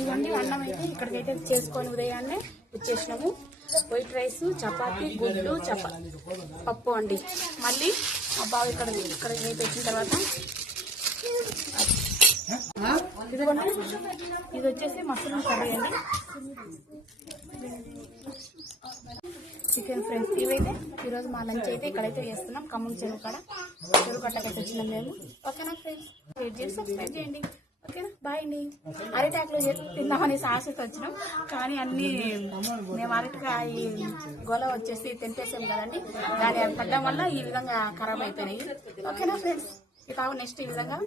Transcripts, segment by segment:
ఇవన్నీ అన్నం అయితే ఇక్కడికైతే చేసుకొని ఉదయాన్నే వచ్చేసినాము. వైట్ రైస్, చపాతి, గుడ్డు, పప్పు అండి. మళ్ళీ మా బావ ఇక్కడికైతే వచ్చిన తర్వాత ఇది వచ్చేసి మష్రూమ్ కర్రీ అండి, చికెన్ ఫ్రెండ్స్. ఇవైతే ఈరోజు మా లంచ్ అయితే ఇక్కడైతే చేస్తున్నాం. ఖమ్మం చెరువు కట్టకైతే వచ్చినాం మేము. ఓకేనా ఫ్రెండ్స్, వెయిట్ చేసి సబ్స్క్రైబ్ చేయండి. ఓకేనా, బాయ్ అండి. అరటాకులు తిందామని ఆశతో వచ్చినాం, కానీ అన్ని మేము అరటికాయ గోల వచ్చేసి తెంపేసాం కదండి, దాని పడ్డం వల్ల ఈ విధంగా ఖరాబ్ అయిపోయినాయి. ఓకేనా ఫ్రెండ్స్, ఇక నెక్స్ట్ ఈ విధంగా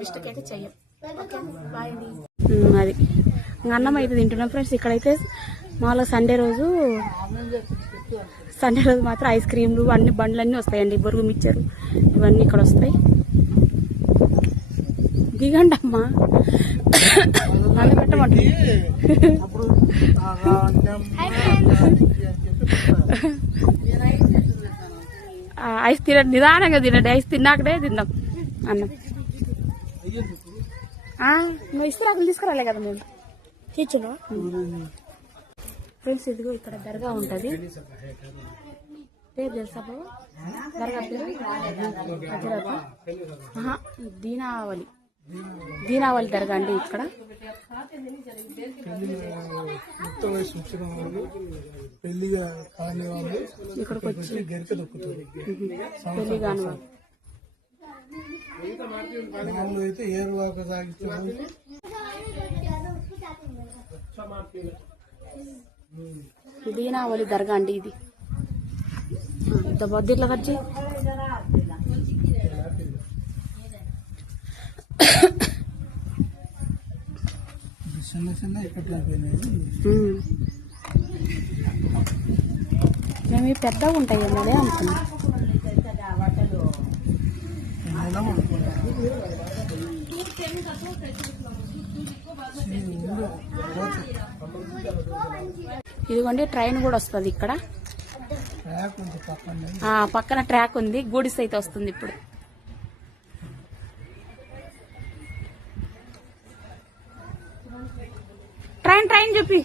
మిస్టేక్ అయితే చెయ్యం. ఓకే, బాయ్ అండి. అది అన్నం అయితే తింటున్నాం ఫ్రెండ్స్. ఇక్కడైతే మామూలుగా సండే రోజు మాత్రం ఐస్ క్రీమ్లు అన్ని బండ్లన్నీ వస్తాయండి. బొరుగు మిక్చర్ ఇవన్నీ ఇక్కడ వస్తాయి. దిగండి అమ్మా, నన్ను పెట్టమంటుంది. ఐస్ తినండి, నిదానంగా తినండి. ఐస్ తిన్నాకనే తిన్నాం అన్నం. నువ్వు ఇస్తరాకులు తీసుకురాలే కదా మేము టీచర్ ఫ్రెండ్స్. ఇదిగో ఇక్కడ దర్గా ఉంటుంది, పేరు తెలుసా బాబు? దర్గా పేరు దీనావళి దర్గా అండి. ఇక్కడ ఇక్కడికి వచ్చి పెళ్లి కాని వాళ్ళు దీనావళి దర్గా అండి. ఇది ఇంత బొద్దిట్లా వచ్చి మేము పెద్దగా ఉంటాయి అన్నదే అనుకున్నాం. ఇదిగోండి ట్రైన్ కూడా వస్తుంది ఇక్కడ, పక్కన ట్రాక్ ఉంది. గూడిస్ అయితే వస్తుంది ఇప్పుడు. ట్రైన్ చూపి.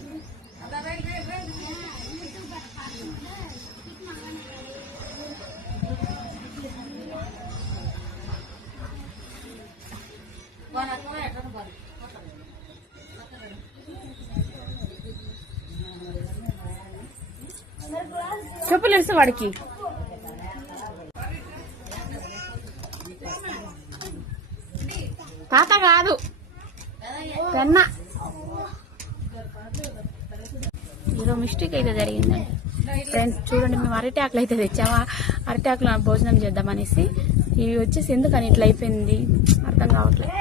చెప్పులు వేస్తే వాడికి తాత కాదు పెన్న. ఏదో మిస్టేక్ అయితే జరిగిందండి ఫ్రెండ్స్. చూడండి, మేము అరటాకులు అయితే తెచ్చామా, అరటాకులు భోజనం చేద్దామనేసి. ఇవి వచ్చేసి ఎందుకని ఇట్లా అయిపోయింది అర్థం కావట్లేదు.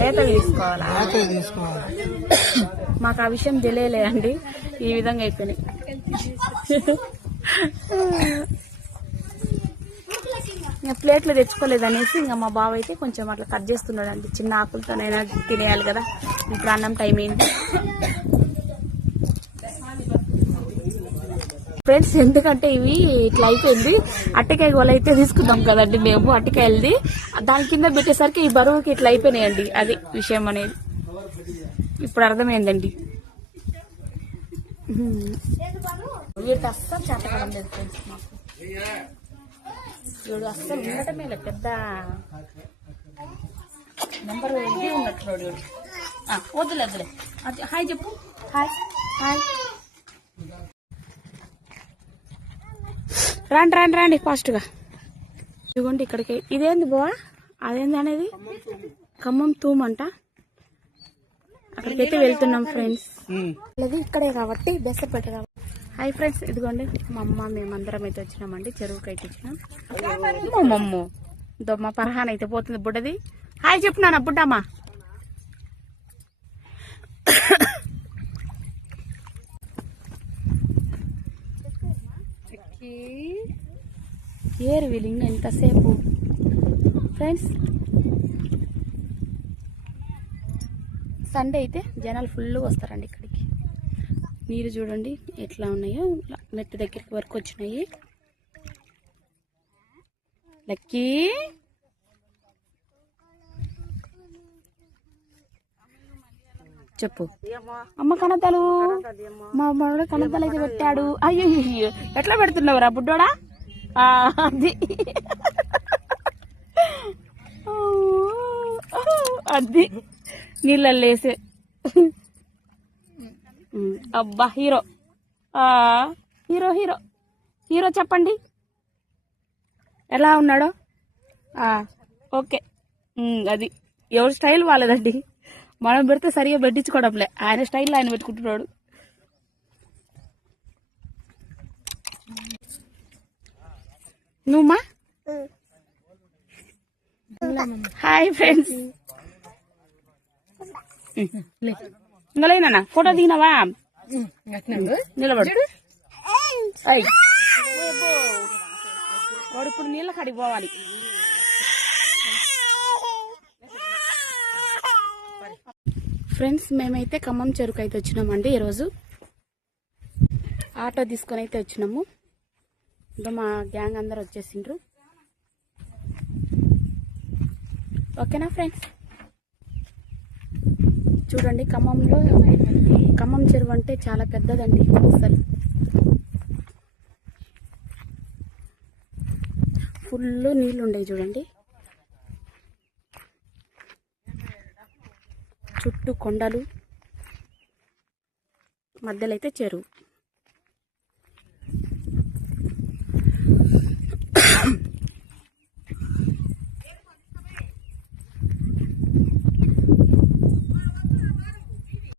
లేత తీసుకోవాలా? మాకు ఆ విషయం తెలియలేదండి, ఈ విధంగా అయిపోయినాయి. ప్లేట్లు తెచ్చుకోలేదనేసి ఇంకా మా బావ అయితే కొంచెం అట్లా కట్ చేస్తున్నాడు అండి. చిన్న ఆకులతోనైనా తినేయాలి కదా, ఇప్పుడు అన్నం టైం అయింది ఫ్రెండ్స్. ఎందుకంటే ఇవి ఇట్లా అయిపోయింది. అట్టికాయ గోల అయితే తీసుకుందాం కదండి మేము, అట్టికాయలది దాని కింద పెట్టేసరికి ఈ బరువుకి ఇట్లా అయిపోయినాయండి. అది విషయం అనేది ఇప్పుడు అర్థమైందండి. వీటి అస్సలు చేతకడం లేదు ఫ్రెండ్స్ మాకు. వీడు అస్సలు ఉండటమే లేదు, పెద్ద నెంబర్ ఇది ఉన్నట్టున్నాడు వీడు. వద్దులే హాయ్ చెప్పు. Hi hi. రండి ఫాస్ట్గా. ఇదిగోండి ఇక్కడికి. ఇదేంది బా, అదేంది అనేది ఖమ్మం తూమంట. అక్కడికైతే వెళ్తున్నాం ఫ్రెండ్స్. అది ఇక్కడే కాబట్టి బెస్తపేట కాబట్టి. హాయ్ ఫ్రెండ్స్, ఇదిగోండి మా అమ్మ మేమందరం అయితే వచ్చినామండి. చెరువుకి అయితే వచ్చినాం. మమ్మో దొమ్మ పరహాన్ అయితే పోతుంది బుడ్డది. హాయ్ చెప్తున్నానా బుడ్డమ్మా? ఏరు వీలింగ్ ఎంతసేపు ఫ్రెండ్స్. సండే అయితే జనాలు ఫుల్గా వస్తారండి ఇక్కడికి. నీరు చూడండి ఎట్లా ఉన్నాయో, మెట్టు దగ్గరికి వరకు వచ్చినాయి. లక్కీ చెప్పు. అమ్మ కనతలు మా మనోడు కనతలు అయితే పెట్టాడు. అయ్యో ఎట్లా పెడుతున్నావురా బుడ్డోడా? అది అది నీళ్ళల్లో వేసే. అబ్బా హీరో హీరో హీరో హీరో చెప్పండి ఎలా ఉన్నాడో. ఓకే అది ఎవరి స్టైల్ వాళ్ళదండి. మనం పెడితే సరిగా పెట్టించుకోవడంలే, ఆయన స్టైల్లో ఆయన పెట్టుకుంటున్నాడు. నువ్వా? Hi friends. ఇంకలేనా ఫోటో దిగినావా? నిలబడు. వాడు ఇప్పుడు నీళ్ళ కాడికి పోవాలి. ఫ్రెండ్స్ మేమైతే ఖమ్మం చెరుకు అయితే వచ్చినామండి. ఈరోజు ఆటో తీసుకొని అయితే వచ్చినాము. ఇంకా మా గ్యాంగ్ అందరు వచ్చేసిండ్రు. ఓకేనా ఫ్రెండ్స్? చూడండి ఖమ్మం చెరువు అంటే చాలా పెద్దదండి. అసలు ఫుల్ నీళ్ళు ఉండేవి చూడండి. చుట్టూ కొండలు, మధ్యలో అయితే చెరువు.